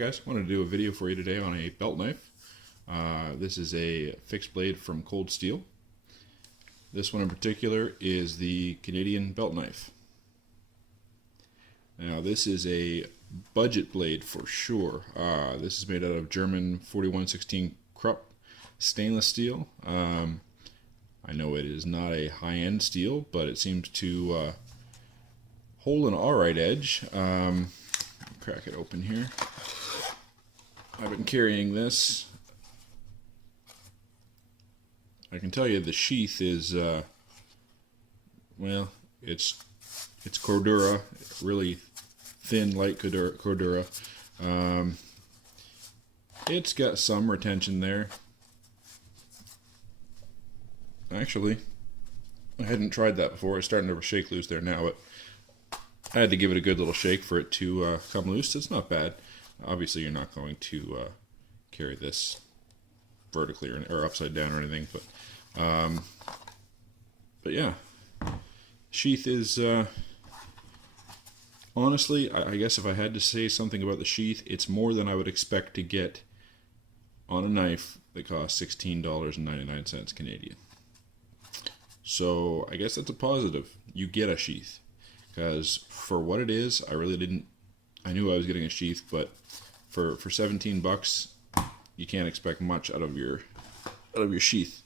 guys, I wanted to do a video for you today on a belt knife. This is a fixed blade from Cold Steel. This one in particular is the Canadian belt knife. Now this is a budget blade for sure. This is made out of German 4116 Krupp stainless steel. I know it is not a high-end steel, but it seems to hold an alright edge. Crack it open here. I've been carrying this. I can tell you the sheath is, well, it's Cordura, really thin, light Cordura. It's got some retention there. Actually, I hadn't tried that before. It's starting to shake loose there now, but I had to give it a good little shake for it to come loose. It's not bad. Obviously, you're not going to carry this vertically or upside down or anything, but yeah, sheath is honestly, I guess if I had to say something about the sheath, it's more than I would expect to get on a knife that costs $16.99 Canadian. So I guess that's a positive. You get a sheath, because for what it is, I knew I was getting a sheath, but for 17 bucks, you can't expect much out of your sheath.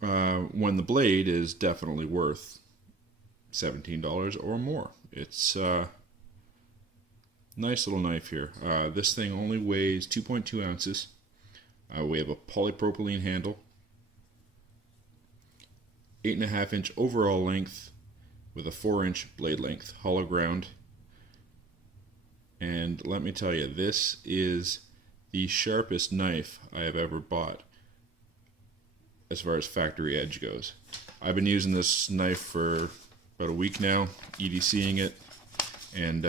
When the blade is definitely worth $17 or more. It's a nice little knife here. This thing only weighs 2.2 ounces. We have a polypropylene handle, 8.5 inch overall length with a 4-inch blade length, hollow ground. And let me tell you, this is the sharpest knife I have ever bought as far as factory edge goes. I've been using this knife for about a week now, EDCing it, and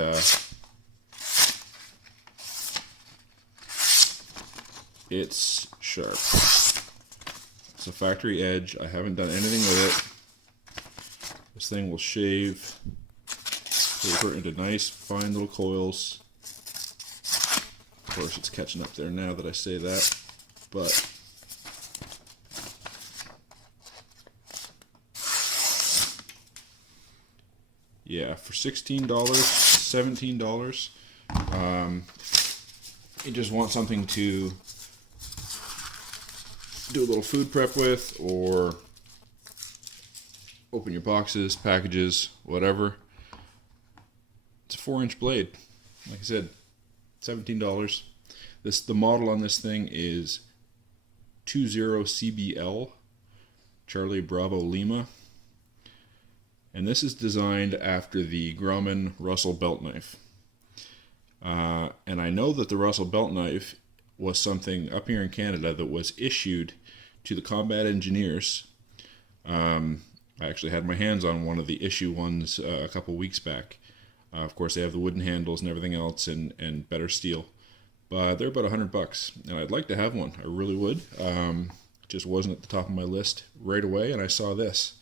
it's sharp. It's a factory edge. I haven't done anything with it. This thing will shave paper into nice fine little coils. Of course, it's catching up there now that I say that, but yeah, for $16, $17, you just want something to do a little food prep with, or open your boxes, packages, whatever. It's a 4-inch blade. Like I said, $17. The model on this thing is 20CBL, Charlie Bravo Lima. And this is designed after the Grumman Russell belt knife. And I know that the Russell belt knife was something up here in Canada that was issued to the combat engineers. I actually had my hands on one of the issue ones a couple weeks back. Of course, they have the wooden handles and everything else, and better steel. But they're about $100, and I'd like to have one. I really would. Just wasn't at the top of my list right away, and I saw this.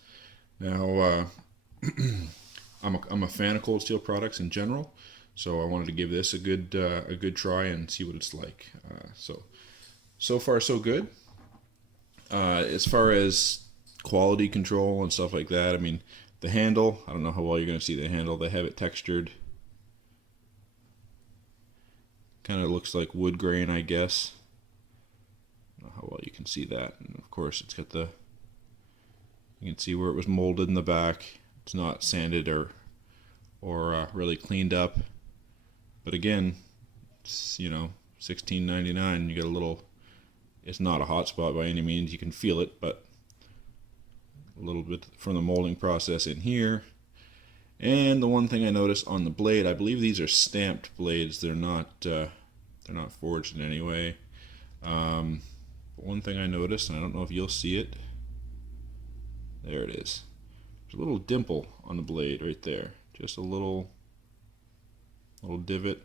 Now, I'm a fan of Cold Steel products in general, so I wanted to give this a good try and see what it's like. So far so good. As far as quality control and stuff like that, I mean, the handle, I don't know how well you're going to see the handle. They have it textured. Kind of looks like wood grain, I guess. I don't know how well you can see that. And of course, it's got you can see where it was molded in the back. It's not sanded or really cleaned up. But again, it's, $16.99. You get a little. It's not a hot spot by any means. You can feel it, but a little bit from the molding process in here. And the one thing I noticed on the blade, I believe these are stamped blades. They're not forged in any way. But one thing I noticed, and I don't know if you'll see it. There it is. There's a little dimple on the blade right there. Just a little divot,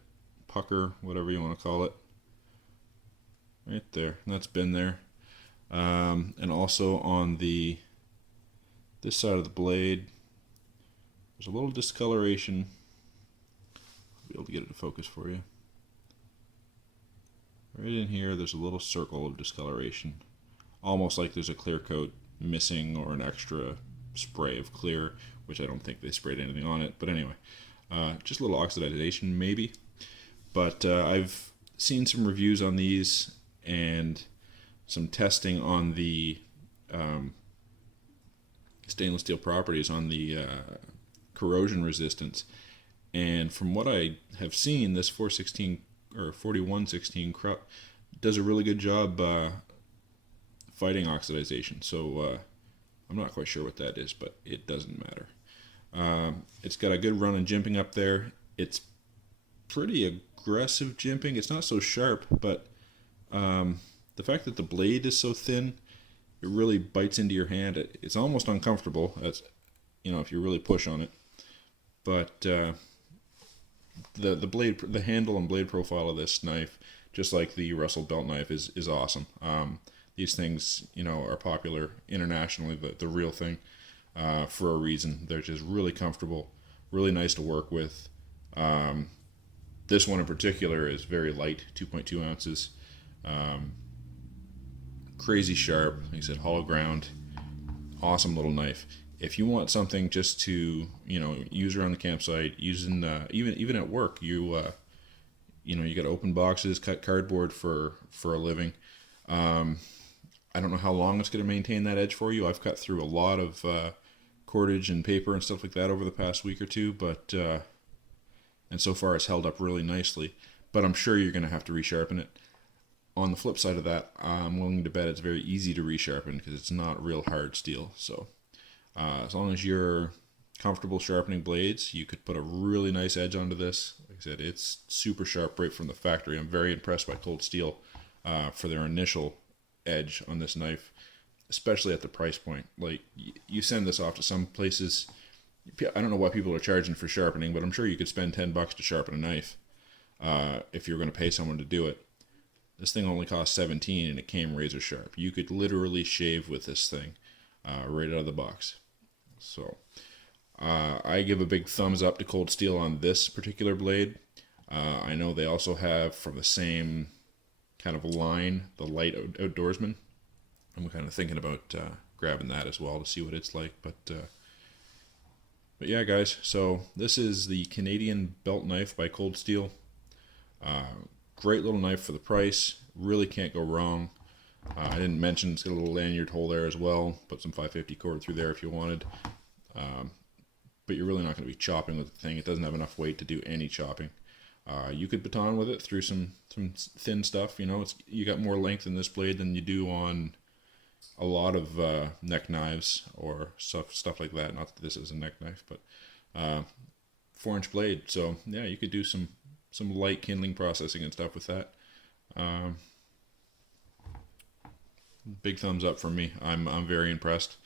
pucker, whatever you want to call it. Right there. And that's been there. And also on this side of the blade, there's a little discoloration. I'll be able to get it to focus for you. Right in here, there's a little circle of discoloration, almost like there's a clear coat missing or an extra spray of clear, which I don't think they sprayed anything on it. But anyway, just a little oxidization maybe. But I've seen some reviews on these and some testing on the stainless steel properties on the corrosion resistance. And from what I have seen, this 416 or 4116 Krupp does a really good job fighting oxidization. So I'm not quite sure what that is, but it doesn't matter. It's got a good run in jimping up there. It's pretty aggressive jimping. It's not so sharp, but the fact that the blade is so thin, it really bites into your hand. It's almost uncomfortable, as you know, if you really push on it. But the blade, the handle and blade profile of this knife, just like the Russell belt knife, is awesome. These things, you know, are popular internationally, the real thing, for a reason. They're just really comfortable, really nice to work with. This one in particular is very light, 2.2 ounces. Crazy sharp, like I said, hollow ground, awesome little knife. If you want something just to, you know, use around the campsite, using even at work, you know, you got to open boxes, cut cardboard for a living. I don't know how long it's going to maintain that edge for you. I've cut through a lot of cordage and paper and stuff like that over the past week or two, but and so far it's held up really nicely. But I'm sure you're going to have to resharpen it. On the flip side of that, I'm willing to bet it's very easy to resharpen because it's not real hard steel. So as long as you're comfortable sharpening blades, you could put a really nice edge onto this. Like I said, it's super sharp right from the factory. I'm very impressed by Cold Steel for their initial edge on this knife, especially at the price point. Like, you send this off to some places, I don't know what people are charging for sharpening, but I'm sure you could spend $10 to sharpen a knife if you're going to pay someone to do it. This thing only cost $17 and it came razor sharp. You could literally shave with this thing right out of the box. So I give a big thumbs up to Cold Steel on this particular blade. I know they also have, from the same kind of line, the Light Outdoorsman. I'm kind of thinking about grabbing that as well to see what it's like. But yeah, guys, so this is the Canadian belt knife by Cold Steel. Great little knife for the price. Really can't go wrong. I didn't mention it's got a little lanyard hole there as well. Put some 550 cord through there if you wanted. But you're really not going to be chopping with the thing. It doesn't have enough weight to do any chopping. You could baton with it through some thin stuff. You know, you got more length in this blade than you do on a lot of neck knives or stuff like that. Not that this is a neck knife, but 4-inch blade. So yeah, you could do some light kindling processing and stuff with that. Big thumbs up from me. I'm very impressed.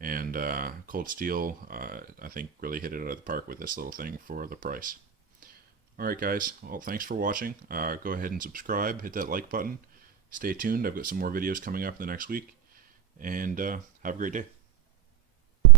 And Cold Steel, I think, really hit it out of the park with this little thing for the price. Alright guys, well, thanks for watching. Go ahead and subscribe, hit that like button. Stay tuned, I've got some more videos coming up in the next week. And have a great day.